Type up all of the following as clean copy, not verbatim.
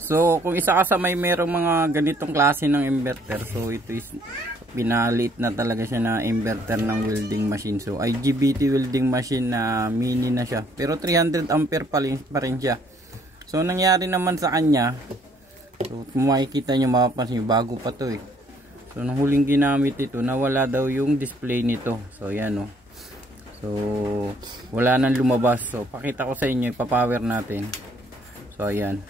So kung isa ka sa may merong mga ganitong klase ng inverter, so ito is pinalit na talaga siya na inverter ng welding machine. So IGBT welding machine na mini na siya, pero 300 ampere pa rin siya. So nangyari naman sa kanya, so kung makikita nyo, mapapansin nyo, bago pa to eh. So nung huling ginamit ito, nawala daw yung display nito. So yan oh. So wala nang lumabas. So pakita ko sa inyo, ipapower natin. So ayan.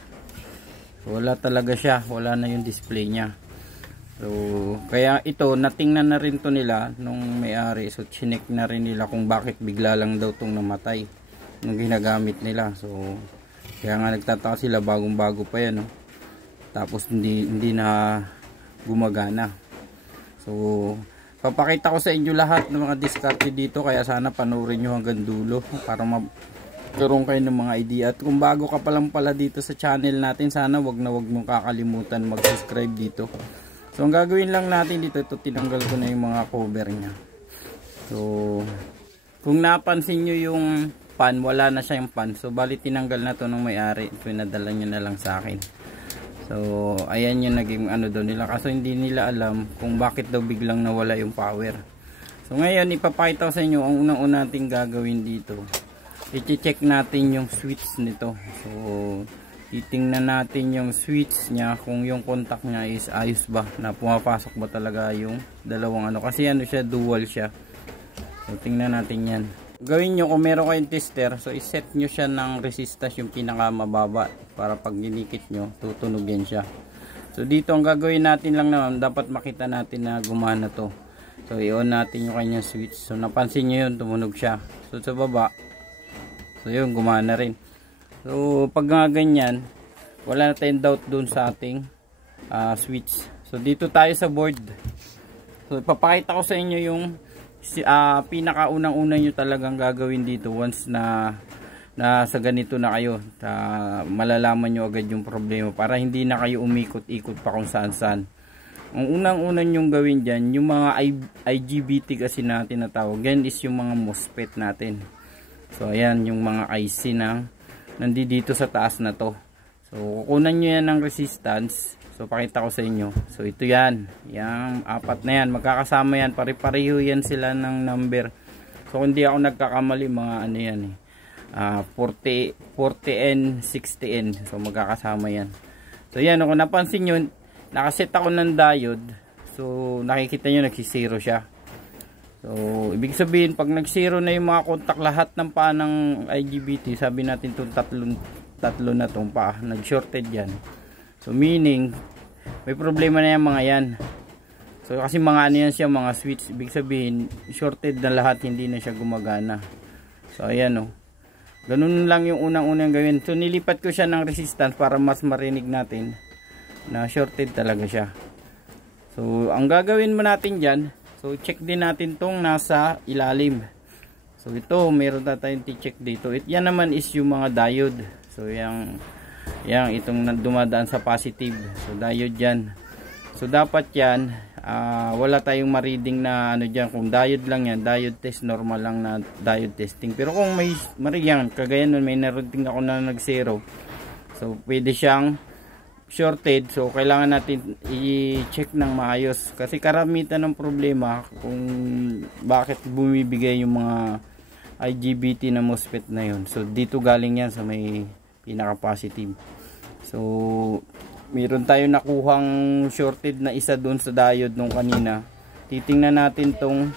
So, wala talaga siya, wala na yung display niya. So kaya ito natingnan na rin to nila nung may-ari. So chinek na rin nila kung bakit bigla lang daw tong namatay nung ginagamit nila. So kaya nga nagtataka sila, bagong bago pa yan, no? Tapos hindi na gumagana. So papakita ko sa inyo lahat ng mga diskarte dito, kaya sana panoorin nyo hanggang dulo para magkaroon kayo ng mga idea. At kung bago ka pa lang pala dito sa channel natin, sana wag mong kakalimutan mag-subscribe dito. So ang gagawin lang natin dito, ito tinanggal ko na yung mga cover nya. So kung napansin nyo yung pan, wala na siya yung pan. So bali tinanggal na to ng may-ari, pinadala nyo na lang sa akin. So ayan yung naging ano daw nila, kaso hindi nila alam kung bakit daw biglang nawala yung power. So ngayon ipapakita ko sa inyo ang unang-una nating gagawin dito. I-check natin yung switch nito. So titingnan natin yung switch nya, kung yung contact nya is ayos ba, na pumapasok ba talaga yung dalawang ano, kasi ano siya, dual siya. So tingnan natin yan. Gawin nyo, kung meron kayong tester, so iset nyo siya ng resistance yung pinakamababa para pag ginikit nyo, tutunog yan siya. So dito ang gagawin natin lang naman, dapat makita natin na gumana to. So i-on natin yung kanyang switch. So napansin nyo yun, tumunog siya. So sa baba, so yun, gumana rin. So pag nga ganyan, wala na tayong doubt dun sa ating switch. So dito tayo sa board. So ipapakita ko sa inyo yung pinakaunang-una nyo talagang gagawin dito once na sa ganito na kayo. Malalaman nyo agad yung problema para hindi na kayo umikot-ikot pa kung saan-saan. Ang unang-una nyong gawin dyan, yung mga IGBT kasi natin na tawag, yan is yung mga MOSFET natin. So ayan yung mga IC na nandito sa taas na to. So kukunan nyo yan ng resistance. So pakita ko sa inyo. So ito yan. Yang apat na yan. Magkakasama yan. Pare-pareho yan sila ng number. So kung di ako nagkakamali, mga ano yan eh. 40N, 60N. So magkakasama yan. So yan. Kung napansin nyo, nakaset ako ng diode. So nakikita nyo, nagsisiro siya. So ibig sabihin, pag nagsiro na yung mga contact, lahat ng paa ng IGBT, sabi natin itong tatlo na itong paa, nag-shorted yan. So meaning, may problema na yan mga yan. So kasi mga ano yan siya, mga switch. Ibig sabihin, shorted na lahat, hindi na siya gumagana. So ayan o. Ganun lang yung unang-unang gawin. So nilipat ko siya ng resistance para mas marinig natin na shorted talaga siya. So ang gagawin mo natin dyan, so check din natin tong nasa ilalim. So ito, meron na tayong check dito. Yan naman is yung mga diode. So yang itong dumadaan sa positive. So diode yan. So dapat yan, wala tayong ma-reading na ano dyan. Kung diode lang yan, diode test, normal lang na diode testing. Pero kung may mariyan, kagaya nun, may na-reading ako na nag-zero. So pwede siyang shorted. So kailangan natin i-check ng maayos. Kasi karamitan ng problema kung bakit bumibigay yung mga IGBT na MOSFET na yun. So dito galing yan sa may pinaka-positive. So meron tayo nakuhang shorted na isa doon sa diode nung kanina. Titingnan natin tong,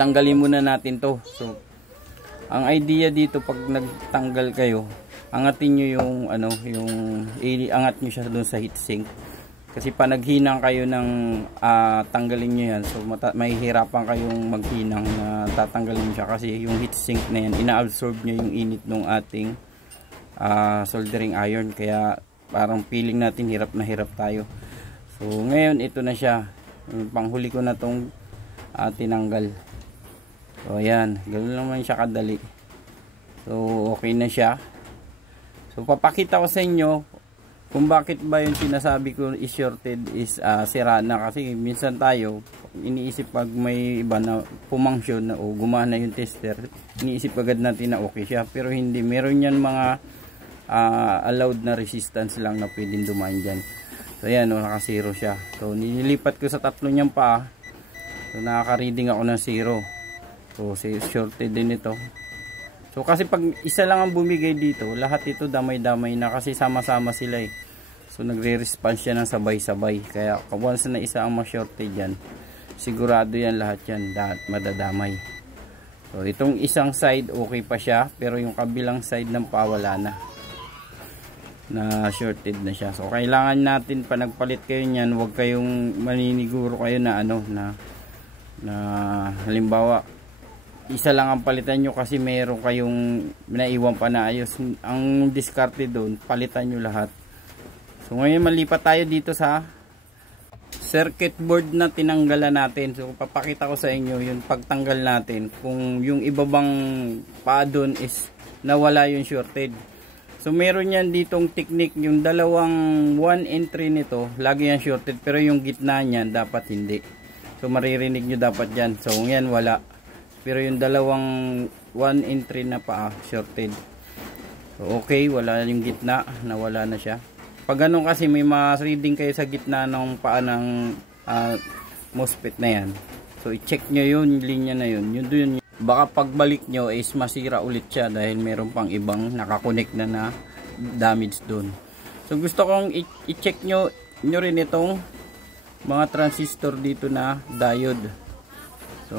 tanggalin muna natin to. So ang idea dito, pag nagtanggal kayo, angatin nyo yung ano, yung iangat nyo siya doon sa heatsink. Kasi pa naghinang kayo ng tanggalin nyo yan, so mahihirapan kayong maghinang na tatanggalin siya, kasi yung heatsink na yan, ina-absorb nyo yung init ng ating soldering iron. Kaya parang feeling natin hirap na hirap tayo. So ngayon ito na siya, panghuli ko na tong tinanggal. So ayan, ganoon naman siya kadali. So okay na siya. So papakita ko sa inyo kung bakit ba yung sinasabi ko is shorted is sira na. Kasi minsan tayo iniisip pag may iba na pumangsyon na o gumana yung tester, iniisip agad natin na okay siya, pero hindi. Meron yan mga allowed na resistance lang na pwedeng dumaan dyan. So ayan, naka 0 siya. So nililipat ko sa tatlo niyang paa. So nakaka-reading ako ng 0. So shorted din ito. So kasi pag isa lang ang bumigay dito, lahat ito damay-damay na kasi sama-sama sila eh. So nagre-response siya ng sabay-sabay. Kaya once na isa ang ma-shorted dyan, sigurado yan lahat yan, lahat madadamay. So itong isang side okay pa siya, pero yung kabilang side ng paa wala na shorted na siya. So kailangan natin pa nagpalit kayo niyan, huwag kayong maniniguro kayo na na halimbawa isa lang ang palitan nyo kasi meron kayong naiwan pa na ayos. Ang diskarte doon, palitan nyo lahat. So ngayon malipat tayo dito sa circuit board na tinanggalan natin. So papakita ko sa inyo yung pagtanggal natin kung yung ibabang paa doon is nawala yung shorted. So meron yan ditong technique, yung dalawang 1 and 3 nito lagi yan shorted, pero yung gitna niyan dapat hindi. So maririnig nyo dapat yan. So yan wala, pero yung dalawang 1 and 3 na paa shorted. So okay, wala yung gitna, nawala na siya. Pag ganun kasi may ma-reading kayo sa gitna ng paa ng MOSFET na yan. So i-check nyo yun, linya na yun. Yun doon. Baka pagbalik nyo is masira ulit siya dahil meron pang ibang nakakonect na damage doon. So gusto kong i-check nyo rin itong mga transistor dito na diode. So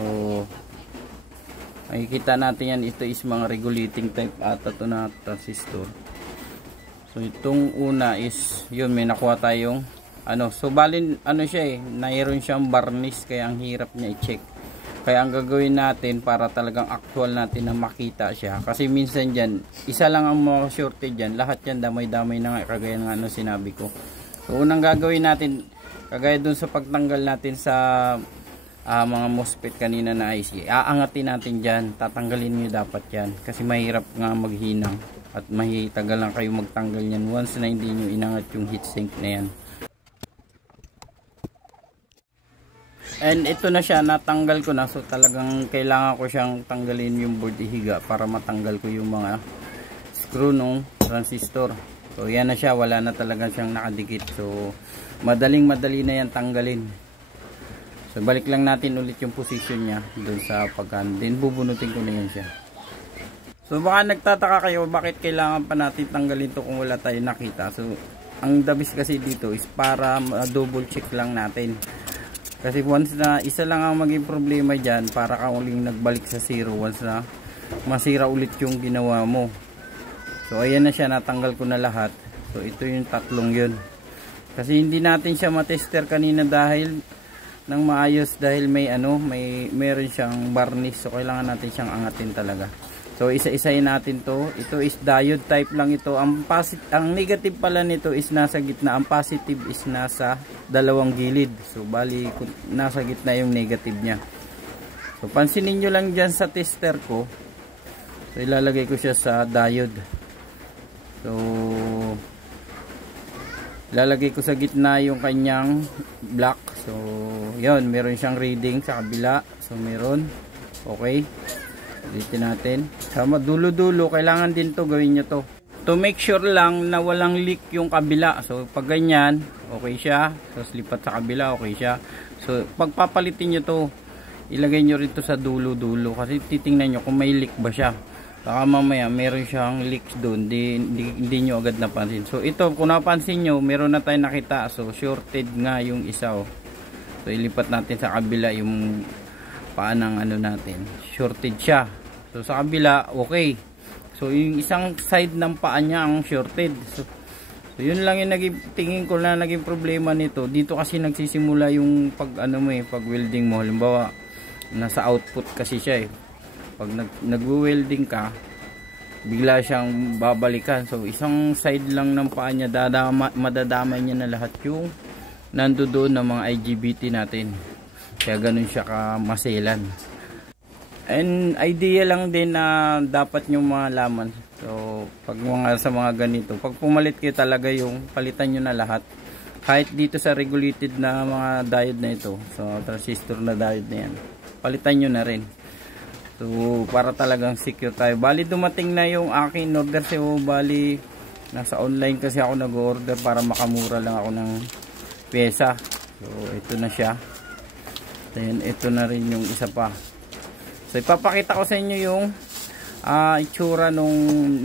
makikita natin yan, ito is mga regulating type ata to na transistor. So itong una is yun, may nakuha tayong so balin siya mayroon siyang varnish kaya ang hirap niya i-check. Kaya ang gagawin natin para talagang actual natin na makita siya, kasi minsan dyan isa lang ang mga shorted dyan, lahat yan damay-damay na nga, kagaya ng sinabi ko. So unang gagawin natin, kagaya dun sa pagtanggal natin sa mga MOSFET kanina na IC, aangatin natin dyan, tatanggalin nyo dapat yan kasi mahirap nga maghinang at mahitagal lang kayo magtanggal yan once na hindi nyo inangat yung heatsink na yan. And ito na siya, natanggal ko na. So talagang kailangan ko siyang tanggalin yung board ihiga para matanggal ko yung mga screw ng transistor. So yan na siya, wala na talaga siyang nakadikit. So madali na yan tanggalin. So balik lang natin ulit yung position niya doon sa pagkan. Then bubunutin ko na yan siya. So baka nagtataka kayo bakit kailangan pa natin tanggalin to kung wala tayong nakita. So ang dabis kasi dito is para double check lang natin. Kasi once na isa lang ang maging problema dyan, para ka uling nagbalik sa 0 once na masira ulit yung ginawa mo. So ayan na siya, natanggal ko na lahat. So ito yung tatlong yun. Kasi hindi natin siya matester kanina dahil ng maayos, dahil meron siyang varnish. So kailangan natin siyang angatin talaga. So isa-isayin natin to. Ito is diode type lang ito. Ang negative pala nito is nasa gitna. Ang positive is nasa dalawang gilid. So bali nasa gitna yung negative niya. So pansinin nyo lang dyan sa tester ko. So ilalagay ko siya sa diode. So ilalagay ko sa gitna yung kanyang black. So yun, meron siyang reading sa kabila. So meron. Okay. Dito natin. Sama dulo-dulo, kailangan din to gawin nyo to. To make sure lang na walang leak yung kabila. So pag ganyan, okay siya. So lipat sa kabila, okay siya. So pagpapalitin nyo to, ilagay nyo rin to sa dulo-dulo. Kasi titingnan nyo kung may leak ba siya. Baka mamaya meron siyang leaks doon, hindi nyo agad napansin. So ito, kung napansin nyo, meron na tayong nakita. So shorted nga yung isa. So ilipat natin sa kabila yung paanang natin, shorted siya. So sa kabila okay. So yung isang side ng paa niya ang shorted. So yun lang yung tingin ko na naging problema nito. Dito kasi nagsisimula yung pag welding mo. Halimbawa nasa output kasi siya pag nagwe-welding ka, bigla siyang babalikan. So isang side lang ng paa niya, madadamay niya na lahat yung nandoon ng mga IGBT natin. Kaya ganun siya kamaselan. And idea lang din na dapat nyo malaman. So pag sa mga ganito, pag pumalit kayo talaga yung palitan nyo na lahat. Kahit dito sa regulated na mga diode na ito, so transistor na diode na yan, palitan nyo na rin. So para talagang secure tayo. Bali dumating na yung akin order. So bali Nasa online kasi ako nag-order para makamura lang ako ng pyesa. So ito na siya. Then ito na rin yung isa pa. So ipapakita ko sa inyo yung itsura nung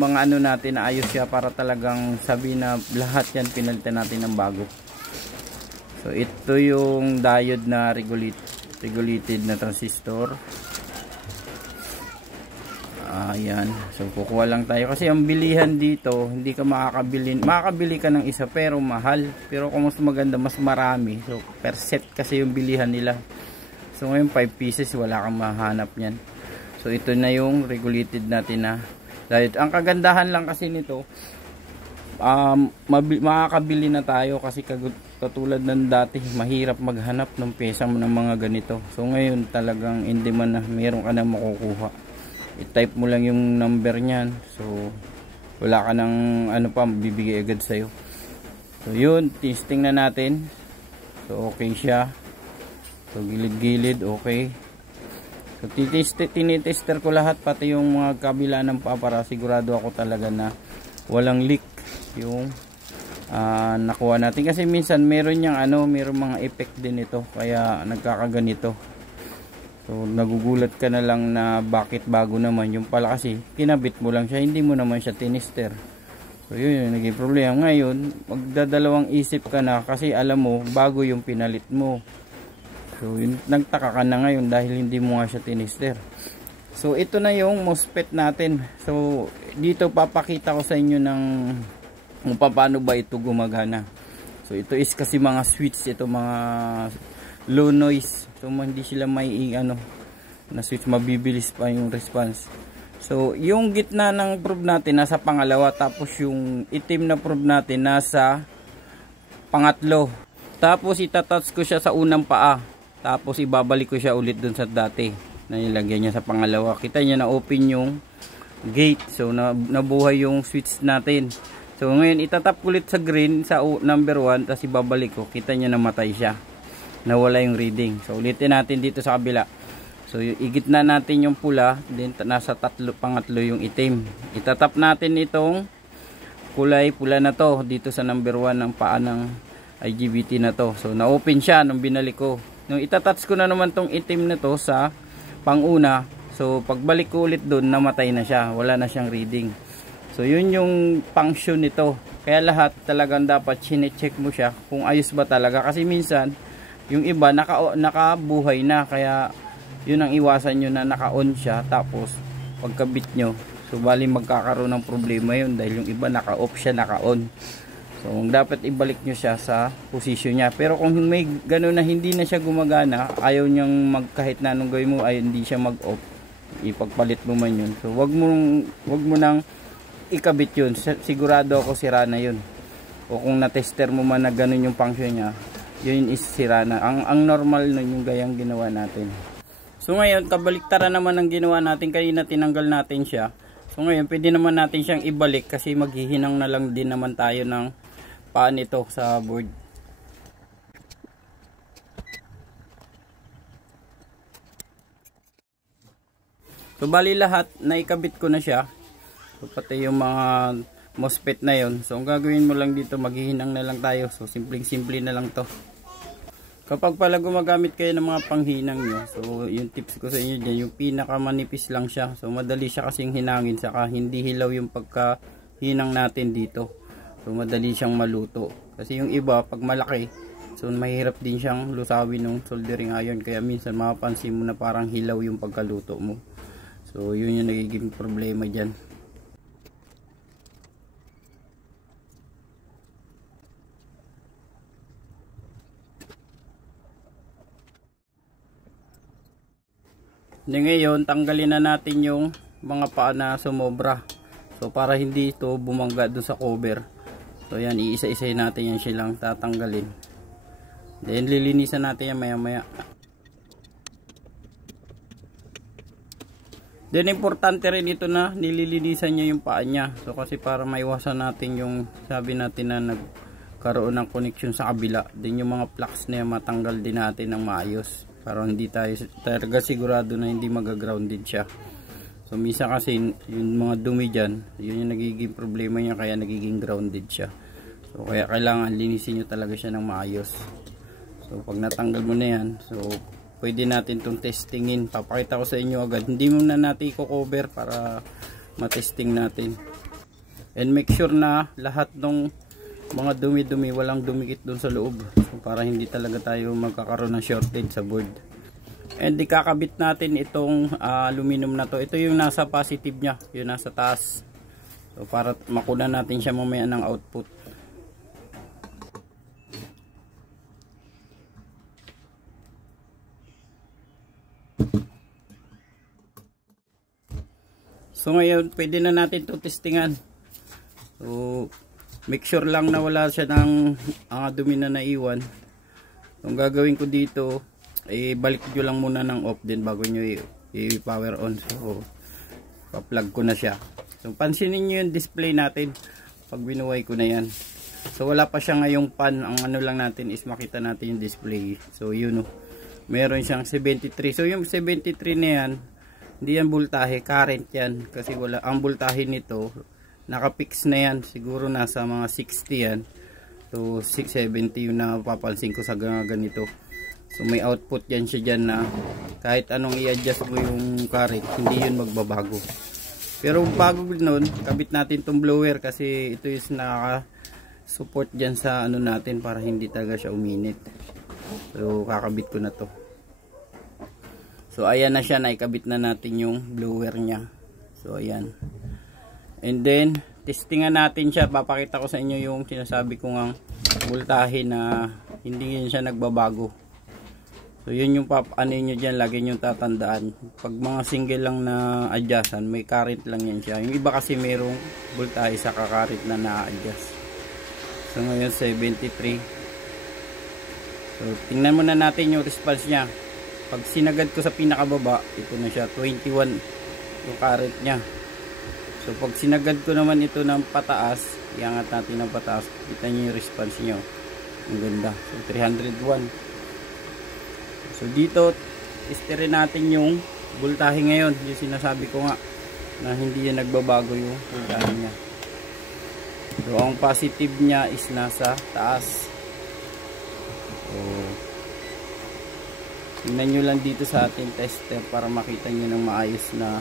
mga ano natin na ayos siya para talagang sabi na lahat yan pinalitan natin ng bago. So ito yung diode na regulated na transistor. Ayan. So kukuha lang tayo kasi ang bilihan dito hindi ka makakabili ka ng isa pero mahal, pero kung mas maganda mas marami. So per set kasi yung bilihan nila. So ngayon 5 pieces wala kang mahanap niyan. So ito na yung regulated natin na diode. Ang kagandahan lang kasi nito makakabili na tayo kasi katulad ng dati mahirap maghanap ng pyesa ng mga ganito. So ngayon talagang in demand na, meron ka na makukuha. I-type mo lang yung number niyan. So wala ka ng ano pa bibigay agad sa'yo. So yun, testing na natin. So okay siya. So gilid-gilid okay. So tinitester ko lahat pati yung mga kabila ng paa para sigurado ako talaga na walang leak yung nakuha natin kasi minsan meron yang meron mga effect din ito kaya nagkakaganito. So nagugulat ka na lang na bakit bago naman, yung pala kasi kinabit mo lang siya, hindi mo naman siya tinister. So yun yung naging problema. Ngayon magdadalawang isip ka na kasi alam mo bago yung pinalit mo. So yun, nagtaka ka na ngayon dahil hindi mo nga siya tinister. So ito na yung MOSFET natin. So dito papakita ko sa inyo ng kung paano ba ito gumagana. So ito is kasi mga switch, ito mga low noise. So hindi sila may na switch, mabibilis pa yung response. So yung gitna ng probe natin nasa pangalawa, tapos yung itim na probe natin nasa pangatlo. Tapos itatouch ko siya sa unang paa. Tapos ibabalik ko siya ulit dun sa dati na nilagyan niya sa pangalawa. Kita niya na open yung gate. So nabuhay yung switch natin. So ngayon itatap ulit sa green sa number 1, tapos ibabalik ko. Kita niya namatay siya. Nawala yung reading. So ulitin natin dito sa kabila. So igitna natin yung pula, then nasa pangatlo yung itim. Itatap natin itong kulay pula na to dito sa number 1 ng paa ng IGBT na to. So na-open siya nung binalik ko. Nung itatouch ko na naman tong itim na to sa panguna, so pagbalik ko ulit doon namatay na siya, wala na siyang reading. So yun yung function nito. Kaya lahat talagang dapat chine-check mo siya kung ayos ba talaga, kasi minsan yung iba nakabuhay na, kaya yun ang iwasan nyo na naka-on siya, tapos pagkabit nyo, so bali magkakaroon ng problema yun dahil yung iba naka-off siya, naka-on. So dapat ibalik nyo siya sa posisyon niya. Pero kung may gano'n na hindi na siya gumagana, ayaw niyang kahit na anong gawin mo ay hindi siya mag-off, ipagpalit mo man yun. So wag mo nang ikabit yun, sigurado ako sira na yun. O kung na-tester mo man na gano'n yung function niya, yun is sira na. Ang normal nun yung gayang ginawa natin. So ngayon kabaliktaran naman ang ginawa natin, kanina tinanggal natin siya. So ngayon pwede naman natin siyang ibalik kasi maghihinang na lang din naman tayo ng paa nito sa board. So bali lahat naikabit ko na siya. So pati yung mga MOSFET na yon. So ang gagawin mo lang dito, maghihinang na lang tayo. So simpleng-simple na lang to. Kapag pala gumagamit kayo ng mga panghinang nyo, so yung tips ko sa inyo dyan, yung pinakamanipis lang siya. So madali siya kasing hinangin, saka hindi hilaw yung pagkahinang natin dito. So madali siyang maluto. Kasi yung iba pag malaki, so mahirap din siyang lusawin ng soldering iron. Kaya minsan mapapansin mo na parang hilaw yung pagkaluto mo. So yun yung nagiging problema dyan. Ngayon tanggalin na natin yung mga paa na sumobra. So para hindi ito bumangga dun sa cover. So yan, iisa-isay natin yan silang tatanggalin. Then lilinisan natin yan maya maya. Then importante rin ito na nililinisan niya yung paa niya. So kasi para maiwasan natin yung sabi natin na nagkaroon ng connection sa kabila. Then yung mga plugs na yan matanggal din natin ng maayos. Para hindi tayo talaga sigurado na hindi mag-grounded siya. So minsan kasi yung mga dumi dyan, yun yung nagiging problema niya, kaya nagiging grounded siya. So kaya kailangan linisin nyo talaga siya ng maayos. So pag natanggal mo na yan, so pwede natin itong testingin. Papakita ko sa inyo agad. Hindi mo na natin i-cover para matesting natin. And make sure na lahat ng mga dumi-dumi, walang dumikit dun sa loob. So para hindi talaga tayo magkakaroon ng shortage sa board. And ikakabit natin itong aluminum na to. Ito yung nasa positive nya, yung nasa taas. So para makuha natin siya mamaya ng output. So ngayon, pwede na natin ito testingan. So make sure lang na wala siya ng dumi na naiwan. So ang gagawin ko dito, balik nyo lang muna ng off din bago nyo i-power on. So pa-plug ko na siya. So pansinin nyo yung display natin pag binuhay ko na yan. So wala pa siya ngayong pan. Ang ano lang natin is makita natin yung display. So yun, meron siyang 73. So yung 73 na yan, hindi yan voltahe, current yan. Kasi wala, ang voltahe nito nakapix na yan, siguro nasa mga 60 yan. So 670 yung napapansin ko sa ganito. So may output yan siya dyan na kahit anong i-adjust mo yung current, hindi yun magbabago. Pero bago nun, kabit natin tong blower kasi ito is naka-support dyan sa ano natin para hindi talaga siya uminit. So kakabit ko na to. So ayan na siya, naikabit na natin yung blower nya. So ayan. And then testingan natin siya, papakita ko sa inyo yung sinasabi ko ngang voltahe na hindi yun siya nagbabago. So yun yung ano nyo dyan, lagi nyo tatandaan. Pag mga single lang na adjustan, may current lang yan siya. Yung iba kasi mayroong voltahe sa current na na-adjust. So ngayon 73. So tingnan muna natin yung response nya. Pag sinagad ko sa pinakababa, ito na siya, 21 yung current nya. So pag sinagad ko naman ito ng pataas, iangat natin ng pataas, kita nyo yung response nyo. Ang ganda. So 301. So dito, testerin natin yung voltahe ngayon. Yung sinasabi ko nga na hindi yan nagbabago yung voltahe niya. So ang positive niya is nasa taas. So tingnan nyo lang dito sa ating tester para makita nyo ng maayos na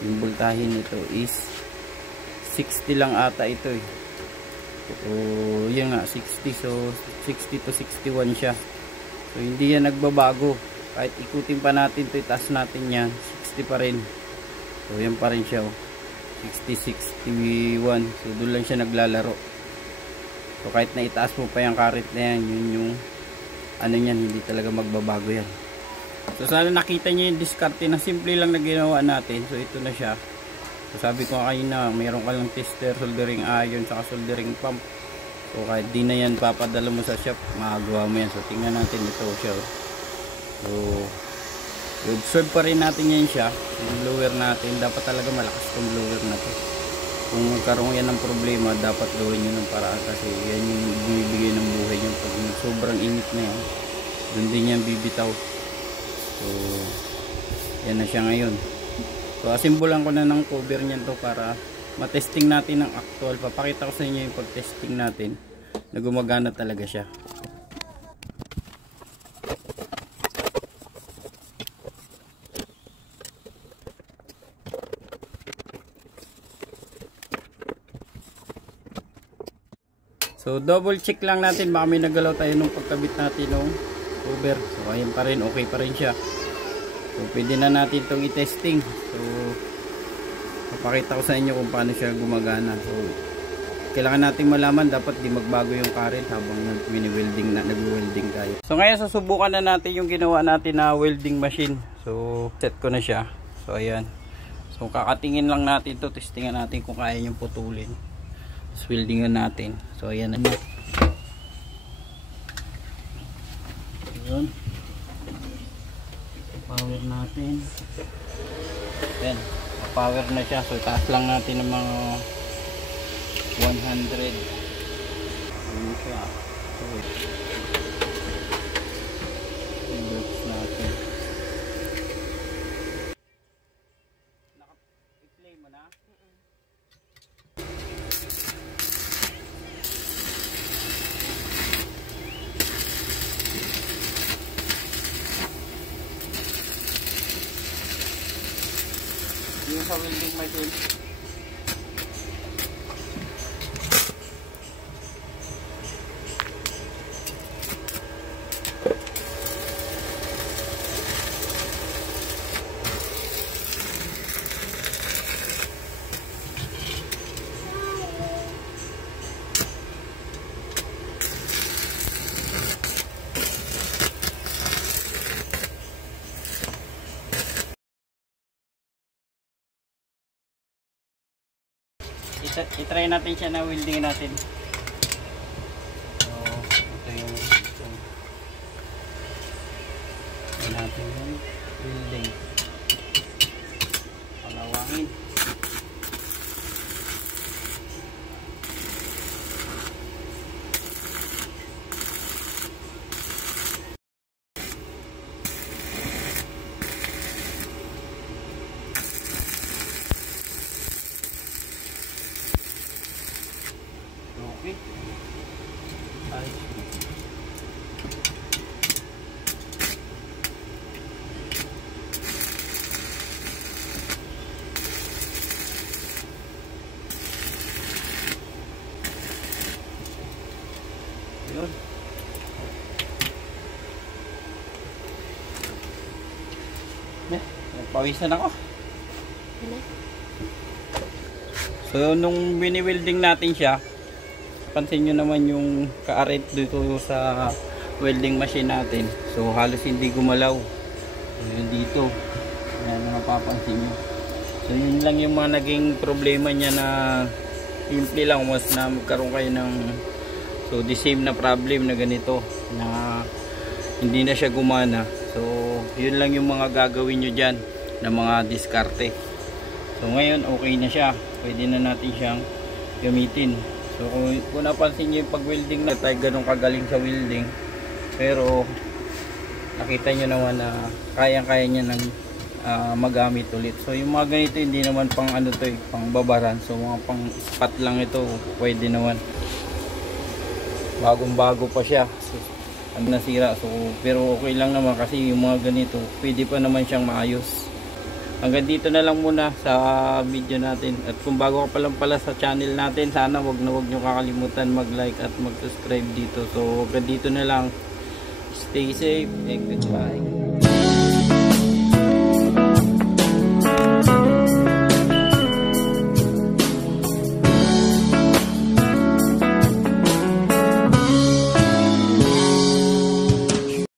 yung voltahe nito is 60 lang ata ito eh. So yun nga, 60. So 60 to 61 siya. So hindi yan nagbabago. Kahit ikutin pa natin ito, itaas natin yan, 60 pa rin. So yan pa rin siya, 60, 61. So doon lang siya naglalaro. So kahit na itaas mo pa yung current na yan, yun yung ano yan, hindi talaga magbabago yan. So sana nakita niyo yung diskarte na simple lang na ginawa natin. So ito na siya. So sabi ko kayo na mayroon ka lang tester, soldering iron, saka soldering pump. So kahit di na yan papadala mo sa shop, magagawa mo yan. So tingnan natin ito siya. So i-observe pa rin natin yan siya. Yung blower natin, dapat talaga malakas itong blower na to. Kung magkaroon yan ng problema, dapat gawin nyo ng paraan kasi yan yung bumibigay ng buhay nyo. Pag sobrang init na yan, doon din yan bibitaw. So yan na siya ngayon. So asimbulan ko na ng cover niyan to para matesting natin ng actual. Papakita ko sa inyo yung pag-testing natin na gumagana talaga siya. So double check lang natin, baka may nagalaw tayo nung pagkabit natin ng cover. So ayan pa rin, okay pa rin siya. So pwede na natin itong i-testing. So papakita ko sa inyo kung paano siya gumagana. So kailangan nating malaman, dapat di magbago yung current habang mini-welding na, nag-welding tayo. So ngayon susubukan na natin yung ginawa natin na welding machine. So set ko na siya. So ayan. So kakatingin lang natin to, testingan natin kung kaya yung putulin. So weldingan natin. So ayan na. Ayan. Power natin. Ayan. Power na siya. So taas lang natin ng mga 100. Ayan siya. So i-bolts natin. welding machine. I-try natin siya na welding natin. So, ito yung natin yung welding. Palawangin. Okay. Ay. Yun. Nagpawisan ako. So nung bini-welding natin siya, pansin nyo naman yung ka-arret dito sa welding machine natin. So halos hindi gumalaw. So yun dito. Yan ang mapapansin nyo. So yun lang yung mga naging problema niya, na simple lang was na magkaroon kayo ng so the same na problem na ganito, na hindi na siya gumana. So yun lang yung mga gagawin nyo dyan na mga diskarte. So ngayon okay na siya. Pwede na natin siyang gamitin. So kung napansin nyo yung pag-welding na tayo ganun kagaling sa welding, pero nakita nyo naman na kayang-kaya niya nang magamit ulit. So yung mga ganito hindi naman pang ano to, pang babaran. So mga pang spot lang ito, pwede naman. Bagong-bago pa siya. So, ano nasira. So pero okay lang naman kasi yung mga ganito pwede pa naman siyang maayos. Hanggang dito na lang muna sa video natin. At kung bago ka pa lang pala sa channel natin, sana wag nyo kakalimutan mag-like at mag-subscribe dito. So hanggang dito na lang. Stay safe and goodbye.